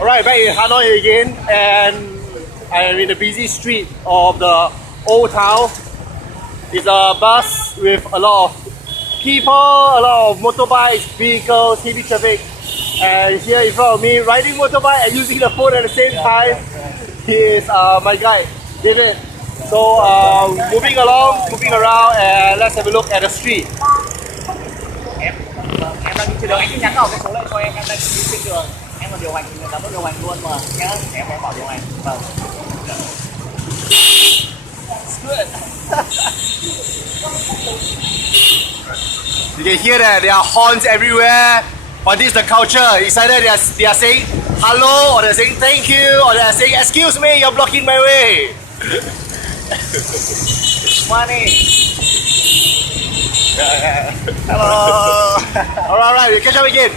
Alright, back in Hanoi again, and I'm in the busy street of the old town. It's a bus with a lot of people, a lot of motorbikes, vehicles, heavy traffic. And here in front of me, riding motorbike and using the phone at the same time, he is my guide, David. So moving along, moving around, and let's have a look at the street. Em đang đi trên đường, anh cứ nhắn vào cái số lại cho em đang đi trên đường. Em là điều hành, giám đốc điều hành luôn mà nhá. Em bảo điều hành. Vâng. Good. You can hear that there are horns everywhere. But this is the culture. It's either they are saying hello, or they're saying thank you, or they're saying excuse me, you're blocking my way. Money. Hello. Alright, we catch up again.